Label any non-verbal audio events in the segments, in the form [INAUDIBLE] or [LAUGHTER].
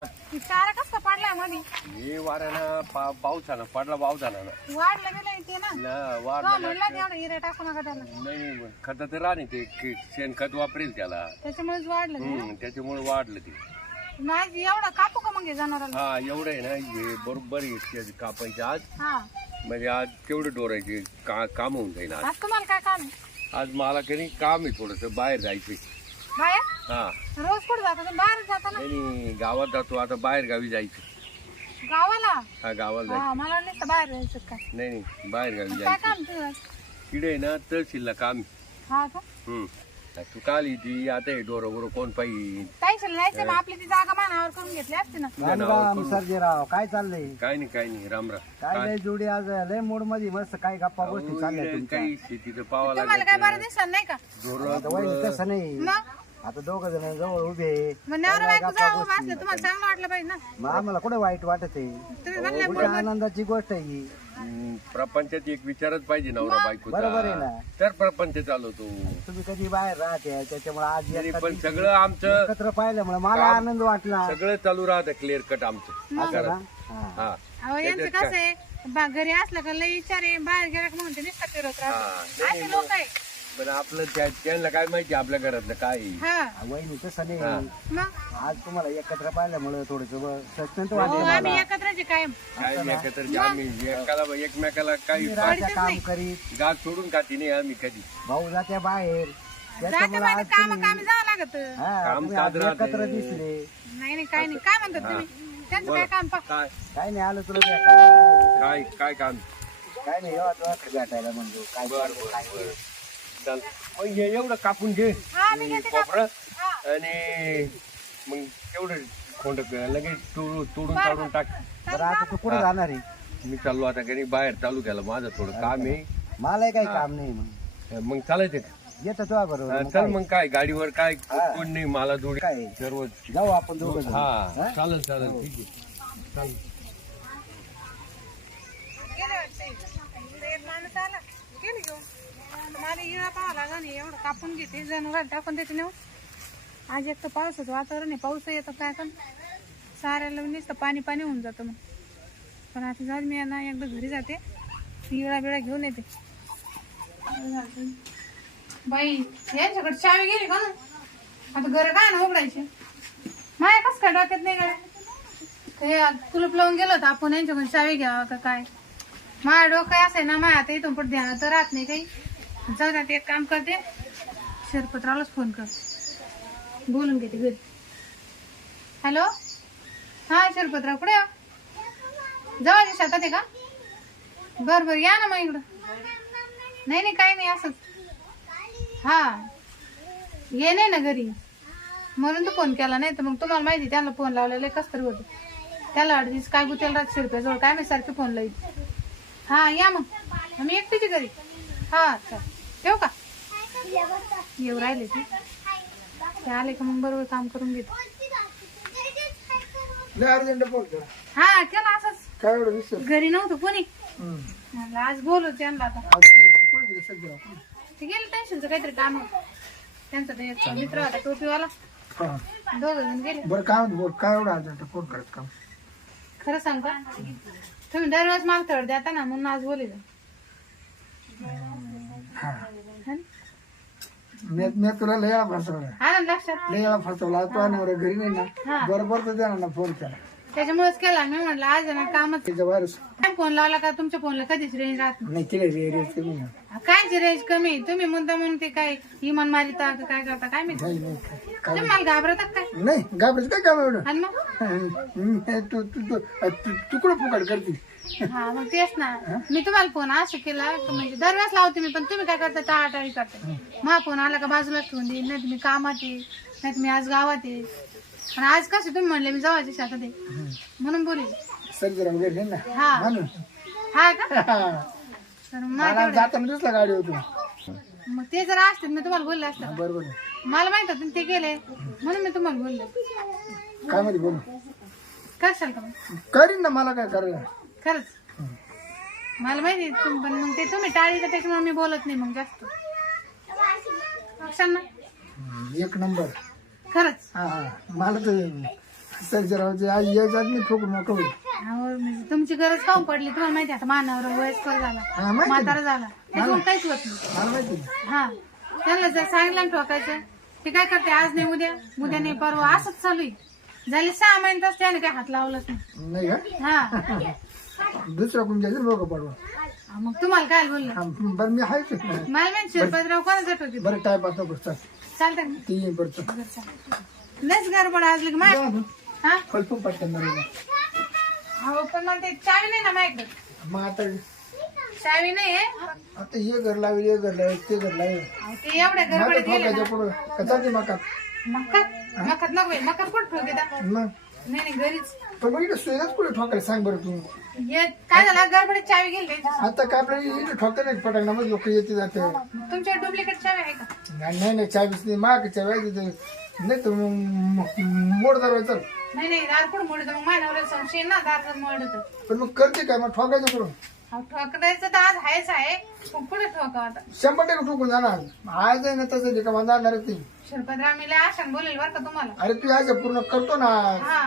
चारा कसं पडलायमध्ये हे वाऱ्यानं पा पावसानं पडला पावसानं ना. वाढलं गेलं ते ना. ना तो वाढ म्हणला तेवढं हिरे टाकू नका त्याला. नाही नाही खत तर राहणे ते के- शेणखत वापरेल त्याला. त्याच्यामुळेच वाढलं ते. हम्म त्याच्यामुळे वाढलं ते. माझी एवढं कापू का मग हे जनावराला? हा एवढं आहे ना हे बरोबर आहे ते कापायचे आज. हा. म्हणजे आज केवढे डोरायचे का काम होऊन जाईल आज. आज तुम्हाला काय काम आहे? आज मला काही काम आहे थोडस बाहेर जायचंय. बाहेर हा. रोज कुठं जाता? तुम्ही बाहेर जाता ना? नाही नाही, गावात जातो. आता बाहेर गावी जायचं. गावाला? हा गावाला जायचं. हा मला वाटलं नुसतं बाहेर जायचं काय? नाही नाही बाहेर गावी काय जायचं. काम तुझं? किडे आहे ना तहसीलला काम. हा का? हम्म. तू काल ती आता हे डोरं बोरं कोण पाहिजे? टेन्शन नाही मग आपली ती जागा मानावर करून घेतली असते ना? नाही राम. सर्जेराव काय चाललंय? काय नाही काय नाही रामराम काय लय जोडी आज लय मूडमध्ये मस्त काय गप्पा गोष्टी चालल्या तुमच्या. काही शेतीचं पावा तुम्हाला काय बरं लागत दिसत नाही का? डोरं आता तसं नाही. मग? आता दोघ जण जवळ उभे आहे. मग नवरा बायको जाऊ असलं तुम्हाला चांगलं वाटलं पाहिजे ना? मग आम्हाला कुठे वाईट वाटत आहे? तुम्ही म्हणल्या उलट आनंदाची गोष्ट आहे ही? हम्म, प्रपंचात एक विचारच पाहिजे नवरा बरोबर आहे बायकोचा ना. तर प्रपंच चालवतो. तुम्ही कधी बाहेर राहते त्याच्यामुळे आज तरी एका पण दिवशी सगळं आमचं एकत्र पाहिल्यामुळे मला आनंद वाटला. सगळं चालू राहतं क्लिअर कट आमचं. असं ना? घरात. हा. हा. अहो यांचं कसं आहे बा- घरी असलं का लई विचार आहे बाहेर गेला का म्हणते नुसतं फिरत राहतो. नाही, असे लोक आहे. पण आपलं त्या- त्यांना काय माहिती आपल्या घरातलं काय आहे. हा. वहिनी तसं नाही. मग? आज तुम्हाला एकत्र पाहिल्यामुळे थोडस हो वाटले आम्ही मला. एकत्रच आहे कायम. काय नाही एकत्र जे आम्ही एकाला एकमेकाला काही राहत्या काम करीत. गाठ सोडून खाती नाही आम्ही कधी. भाऊ जात्या बाहेर. जाते त्याच्यामुळे माझं आज काम तुम्ही कामी जावं लागत. हा काम तुम्ही आज साजरं एकत्र. दिसले. नाही नाही काय नाही. काय म्हणतात तुम्ही? त्यांचं काय काम पा काय? काय नाही आलं तुला भेटायला. काय काय काम? काय नाही येवा तुला भेटायला म्हणतो. काय बर बर बर. चल. मग हे एवढं कापून घे. हा मी घेते का खोबरं. हा. आणि मग तेवढं खोंड लगेच तोडून तोडून काढून टाक. बरं आता तू कुठे जाणार आहे? मी चाललो आता घरी बाहेर चालू केलं माझं थोडं काम आहे. मलाही काही काम नाही मग. मग चालायचं का? येतो तुझ्या बरोबर मग चल काय? मग काय? गाडीवर काय? हा. कोण नाही? मला जोडी काय? सर्व जाऊ आपण दोघं जण. हा? चालेल चालेल. ठीक आहे. चालेल गेले वाटते इकडे एक माणूस आला गेले घेऊन मला इळा पाहा लागला नाही एवढं कापून घेते जनावर टाकून देते नेऊन. आज एक तर पावसाचं वातावरण आहे पाऊस येतो काय पण. साऱ्याला नुसतं पाणी पाणी होऊन जातं मग. पण आता जाऊ मी ना एकदा घरी जाते. इळा बिळा घेऊन येते. बाई यांच्याकडे चावी गेली का ना आता घर काय ना उघडायचे? माया कस काय डोक्यात नाही काय ते कुलूप लावून गेलो तर आपण यांच्याकडून चावी घ्यावा का काय? माझ्या डोकं असं आहे ना माझ्या आता इथून पण ध्यानात तर राहत नाही काही. जाऊ द्या ते एक काम करते शेरपत्रालाच फोन कर. बोलून घेते घरी हॅलो हा शेरपत्रा कुठे आहे? जवळच्या शेतात आहे का? बर बर या ना मग इकडं. नाही नाही काही नाही असंच. हा. ये नाही ना घरी. म्हणून तू फोन केला नाही तर मग तुम्हाला माहिती त्याला फोन लावलेला कस तर होतं. त्याला अडतीस काय गुतेल रातशे रुपयाजवळ काय मी सारखे फोन लाईल हा या मग. मी एकटीची घरी. हा चल. ठेवू का? येऊ राहिले ते. आले का मग बरोबर काम करून घेते. हा केला असंच. घरी नव्हतं कोणी? आज बोलू त्यांना आता. ते गेले टेन्शनचं काहीतरी काम होतं त्यांचा ते एक मित्र होता टोपीवाला. दोघ जण गेले. बरं काय बोल काय एवढं अर्जंट फोन करत काम. खरं सांग का? तुम्ही दरवेळेस मला थर्ड देता ना म्हणून आज बोलले. मी मी तुला लय वेळा फसवला हा ना लक्षात. लय वेळा फसवला. तो आणि नवरा घरी नाही हा. ना बरोबर तर देणार ना फोन केला. त्याच्यामुळेच केला. मी म्हटलं आज आहे ना कामच. त्याच्या बाहेर काय फोन लावला का? तुमच्या फोनला कधीच रेंज राहत नाही. तिला रे रे ते नाही नाही कायची रेंज कमी? तुम्ही मुद्दा म्हणून ते काय इमान मारिता का काय करता? काय नाही, नाही. तुम्ही मला घाबरतात काय? नाही घाबरायचं काय काम एवढं? आणि मग? तू तू तू तू तू कुठं फुकट करते? हा मग तेच ना. मी तुम्हाला फोन असं केला का म्हणजे दरवेळेस लावते मी पण तुम्ही काय करता टाळाटाळी करता? मला फोन आला का बाजूला ठेवून देईन नाही मी कामात आहे नाही मी आज गावात आहे पण आज कसं तुम्ही म्हणले मी जवळच्या शेतात आहे. म्हणून बोलले सर जरा वगैरे ना? हा. म्हणून? हा का? हा. तर मग मला जाताना दिसला गाडी होतो मग ते जर असते मी तुम्हाला बोलले असते बरोबर आहे. मला माहीत होतं ते गेले. म्हणून मी तुम्हाला बोलले. काय माहिती बोल. करशाल का मग? करीन ना मला काय करायला? खरंच. मला माहिती आहे तुम पण मग ते तुम्ही टाळी का त्याच्यामुळे मी बोलत नाही मग जास्त. हम्म, एक नंबर. खरंच. हा हा. मला तर सर्जरावचे आई यायच्यात मी ठोकून मोकळं होईल अहो, म्हणजे तुमची गरज काऊन पडली? तुम्हाला माहिती आहे आता मानावर वयस्कर झाला. माहिती म्हातारा झाला. त्याच्यावर काहीच होत नाही. मला माहिती आहे. हा. त्यांना जर सांगितलं ना ठोकायचं ते काय करते? आज नाही उद्या. उद्या नाही परवा असंच चालू आहे. झाले सहा महिने तर त्याने काय हात लावलाच नाही. नाही का? हा. दुसरा कोण घ्यायचं बघा पडवा हा, मग तुम्हाला काय बोललं हा, बरं मी आहेच नाही. मला माहिती शिरपतराव बरं चालतं ते बरं चल. गडबड आजली की माय जा तू. हा? फलफून पटकन हो पण मग ते चावी नाही ना माझ्याकडे? मग आता चावी नाही आहे? आता हे घर लावेल हे घर लावेल ते घर लावेल. अहो, ते एवढ्या माझं गडबडीत गेले ठोकायच्या ना पुढं. कसा ते मका मक्कात मक्कात नको बाई मक्कात कुठं ठोके दा? मग? नाही नाही घरीच. पण मग इकडे सुविधाच कुठे ठोकायला सांग बरं तू. हे काय झालं? गडबडीत चावी गेली. त्यांची. आता काय आपल्याला इकडे ठोकता नाही पटांगणा मध्ये लोक येते जाते. तुमच्या डुप्लिकेट चावी आहे का? नाही नाही नाही चावीस नाही. माग चावी तिथे. नाही तर मग मोड दरवाजा चल. नाही नाही दार कुठं मोडत? मग मानवलं संशय ना दार मोडत. पण मग करते काय? मग ठोकायचं करून ठोकडायचं तर आज आहेच आहे. पण ठोका आता? शंभर टक्के ठोकून जाणार. आज आहे ना तसं नाही का मला जाणारच नाही मी आशान बोलेल बरं का तुम्हाला? अरे तू आज पूर्ण करतो ना हा.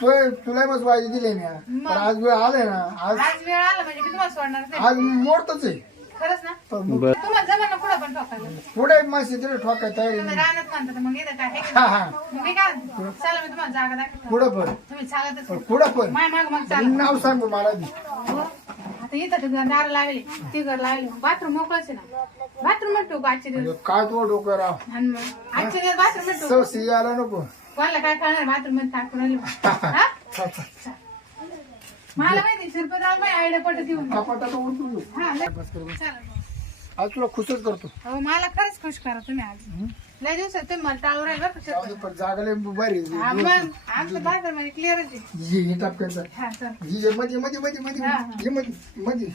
तू तुला मग वाजी दिले ना पण आज वेळ आलाय ना. आज आज वेळ आला म्हणजे मी तुम्हाला सोडणार नाही. आज मोडतच आहे. खरंच ना? पण मग. तुम्हाला ना पुढं पण ठोकायला पुढे मासे तिथे ठोकाय तयारी तुम्ही नाही म्हणता मग इथं काय आहे हा का? हा मग मी काय म्हणते? चला मी तुम्हाला जागा दाखवतो. पुढं पण. तुम्ही चालतच. पुढं पण. माय माग मग चाल. नाव सांग मला बी. हो. आता इथं ते दार लावले ते घर लावले. बाथरूम मोकळच ना? बाथरूम ठेवू का आजचे दिवस. अरे काय तो डोकं राव? आणि मग? आजचे दिवस बाथरूम आला नको. कोणाला काय कळणार बाथरूममध्ये टाकून आले [LAUGHS] हा? चल, चल. मला माहिती पटत येऊन. हा लय- चला. आज तुला खुशच करतो. हो मला खरंच खुश करा तुम्ही आज. लय दिवसात तुम्ही मला टाळून राहील बरं का जाऊ दे, शिरपतराव. पण जागाले बारी हा, मग आमचं बाथरूममध्ये क्लिअरच आहे. ये हे टापक्याचा हा चल. ही जे मध्ये मध्ये मध्ये मध्ये हा, हा. ये मध्ये मध्ये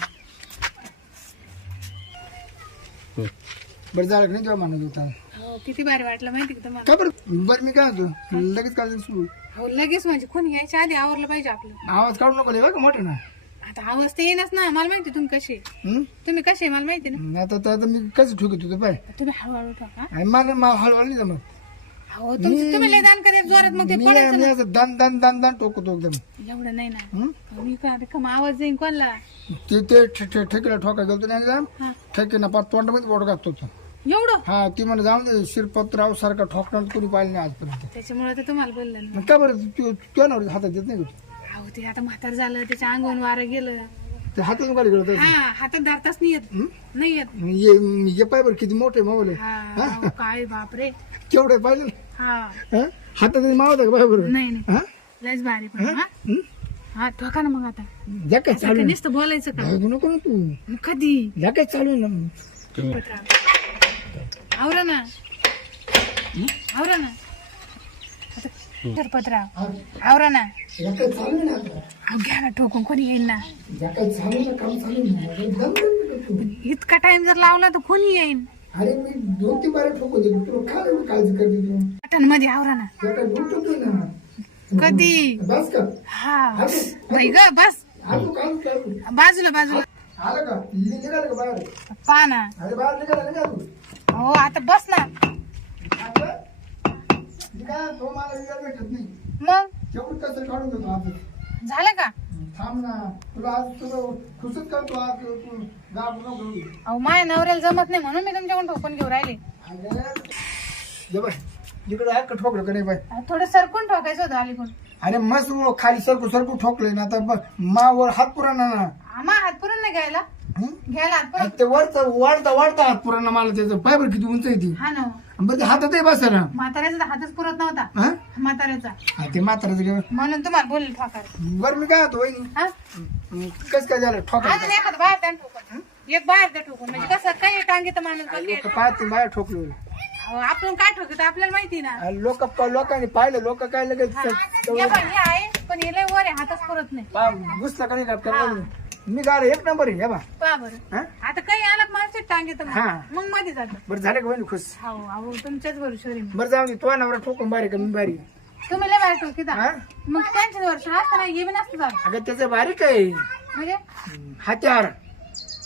बरं झालं का नाही जेव्हा म्हणत होता. हो किती भारी वाटलं माहिती का तुम्हाला? का बरं? बरं मी काय म्हणतो लगेच काय सुरू. हो लगेच म्हणजे कोणी यायच्या आधी आवरलं पाहिजे आपलं. आवाज काढू नको लय बरं का मोठं ना. आता आवाज तर येईनच ना. मला माहिती तुम्ही कसे. हं? तुम्ही कसे मला माहिती ना. आता तर आता मी कसं ठोकत होतो पाय. तुम्ही हळूहळू ठोका. आणि मला मला हळूहळू नाही जमत. हो तुमचं तुम्ही लय दान करेल जोरात मग ते मी पडायचं मी असं दान दान दान दान टोकतो एकदम. ना. एवढं नाही ना. हं? मी काय आवाज येईन कोणला. ते ते ठेकीला ठोका गेलतो नाही हा. ठेकीना पाच तोंडामध्ये बोट घाततो तो. एवढं? हा ती मला जाऊन दे शिरपतराव सारखा ठोकणार कोणी पाहिलं नाही आजपर्यंत. त्याच्यामुळे तर तुम्हाला बोललं ना. मग का बरं? तू तुझ्या हातात देत नाही का? अहो ते आता म्हातार झालं त्याच्या अंगावर वारं गेलं. ते हातात गाडी हा हातात धरताच नाही येत. नाही येत. ये ये पाय बरं किती मोठे मोबाईल हा अहो, काय बापरे केवढे पाहिलं? हा? हातात मावत का पाय बरं? नाही नाही. हा? लयच भारी पण हा? हं? ठोका ना मग आता. जा काय चालू? का नुसतं बोलायचं का? आहे नको ना तू. मग कधी? जा काय चालू आहे ना? आवरा ना. आवरा ना. आवरा ना. जा काय चालू आहे ना आता. अहो, घ्या ना ठोकून कोणी येईल ना? चालू काम चालू. दम दम तू. इतका टाइम जर लावला तर कोणी येईन? अरे मी दोन तीन बारे ठोकू दे तुला काय एवढी काळजी करते तू? पठाणमध्ये आवरा ना. कधी? बस का? हा. बाई ग बस. आलो काम कर बाजूला बाजूला. आलं का? हिने निघालं का बाहेर? पहा ना. अरे बाहेर निघाला निघा तू. हो आता बस ना. आता तो मला भेटत नाही मग? कसं काढून देतो आता झालं का? थांब ना तुला आज करतो आज तू गाव नको करू. अहो माय नवऱ्याला जमत नाही म्हणून मी तुमच्याकडून ठोकून घेऊ राहिले. अरे ये बाय इकडे आहे का ठोकलं का नाही बाय अहो, थोडं सरकून ठोकायचं होतं अलीकडून. अरे मस्त वो खाली सरकू सरकू ठोकले ना आता ब- मावर हात पुराणा ना. आम्हा हात पुरून नाही घ्यायला? घ्यायला ते वरचा वाढता वाढता हात पुराणा मला त्याचं पाय बरं किती उंच आहे ती. हा ना. बरं ते हातातही बसा ना म्हाताऱ्याचा तर हातच पुरत नव्हता. हा? म्हाताऱ्याचा. हा, ते म्हाताराचं काय? म्हणून तुम्हाला बोलले ठोकार बरं मी काय होतो वहिनी? हा? कस काय झालं? ठोका अजून एखादं बाहेर द्या ठोकून. एक बाहेर द्या ठोकून. म्हणजे कसं काही टांगीत माणूस बघेल. लोक पाहते बाहेर ठोकलो. अहो, आपण काय ठोकतो आपल्याला माहिती ना. लोक लोकांनी पाहिलं लोक काय लगेच हे. हे आहे पण हे लय वर आहे हातच पुरत नाही. घुसला का नाही का आपल्याला? मी गाड एक नंबर आहे हे बा. पहा बरं. हा? आता काही आलं माणूस टांगीत हा. मग मध्ये जात. बरं झालं का बहिणी खुश? हो अहो तुमच्याच आहे मी. बरं जाऊ दे. तो नवरा ठोकून बारी का? मी बारी तुम्ही लय बाहेर ठोकीता हा? मग त्यांच्या वर्ष असताना हे बी नसतं झालं अगं त्याचं बारीक आहे. म्हणजे? हत्यार.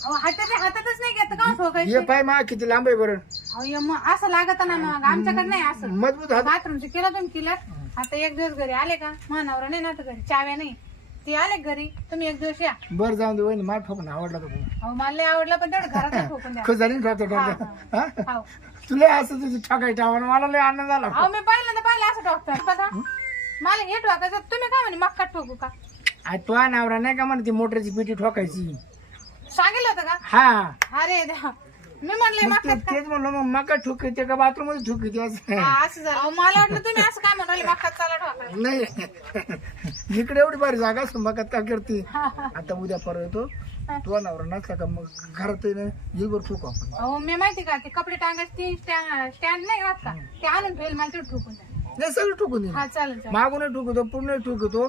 अहो हातात हातातच नाही घेत. का हे पाय मा किती लांब आहे बरं. अहो हे मग असं लागत ना मग. आमच्याकडे नाही असं. मजबूत हात. बाथरूमचं केलं तुम्ही केलं आता एक दिवस घरी आले का? मानावर नाही ना आता घरी. चाव्या नाही. ते आले घरी तुम्ही एक दिवस या. बरं जाऊन दे वहिनी मला ठोकून आवडला तो अहो मला लय आवडलं पण तेवढं घरात ठोकून द्या. खुश झाली ना ठोकतो हा, ठोकतो हा? हो. तुला असं तुझी ठोकायची आवड मला लय आनंद झाला. अहो मी पहिल्यांदा पाहिलं असं डॉक्टर बघा मला हे ठोकायचं तुम्ही काय म्हणे मक्का ठोकू का? आ, तो नवरा नाही का म्हणते मोटरची पेटी ठोकायची? सांगितलं होतं का? हा. अरे देवा. मी मग ते- तेच म्हणलं मग मका ठोकते का बाथरूममध्ये ठोकते असं. हा, असं झालं. अहो, मला वाटलं तुम्ही असं काय म्हणाले मक्का चला ठोकायला नाही. इकडे एवढी भारी जागा असतो मग काय करते. आता उद्या परवा येतो. तो नवरा नसला का? मग घरात येईल ठोकू आपण. अहो मी माहिती का ते कपडे टांगायचे स्टँड स्टँड नाही राहत का? ते आणून ठेवेल मला ठोकून द्या. नाही सगळं ठोकून देईन. हा चालेल चालेल. मागून ठोकतो पूर्ण ठोकतो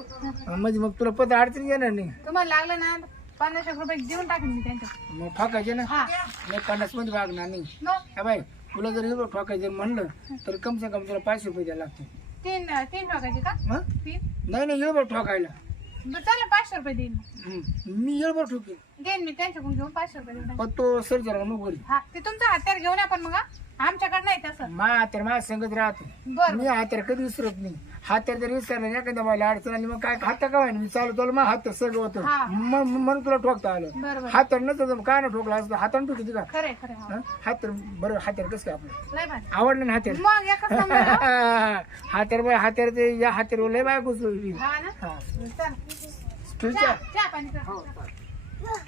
म्हणजे मग तुला पत्र अडचण येणार नाही. तुम्हाला लागलं ना पन्नास एक रुपये देऊन टाकेन मी त्यांच्या मग ठोकायचे ना? हा. नाही पन्नासमध्ये वागणार नाही. मग? हा बाई तुला जर एवढं ठोकायचं म्हणलं तर कम से कम तुला पाचशे रुपये द्यायला लागते तीन तीन ठोकायचे का? हा? तीन? नाही नाही एवढं ठोकायला. बरं चालेल पाचशे रुपये देईन. मग. हम्म. मी एवढं ठोकेन. देईन मी त्यांच्याकडून घेऊन पाचशे रुपये देऊन पण तो सर जरा नको घरी हा ते तुमचा हत्यार घेऊन मग हा. आमच्याकडे नाही तसं. मा हात्यार माझ्या संगत राहतो. बरं. मी हात्यार कधी विसरत नाही. हात्यार जर विसरलं नाही एखाद्या मला अडचण आली मग काय हात का मी चालू चालू मग हात सगळं होतं. हा. म्हणून तुला ठोकता आलं. बरं बरं. हातार नसतं काय ना ठोकला असतं? हाताने ठोकते का? खरे खरे हा. हातर बरं हात्यार कसं काय आपलं? लय भारी. आवडलं ना हात्यार? मग एकच नंबर हा. [LAUGHS] हात्यार बाय हात्यार ते या हात्यार लय बाय घुसली हा ना? चल. ठीक चहा आहे चहा पाणी कर.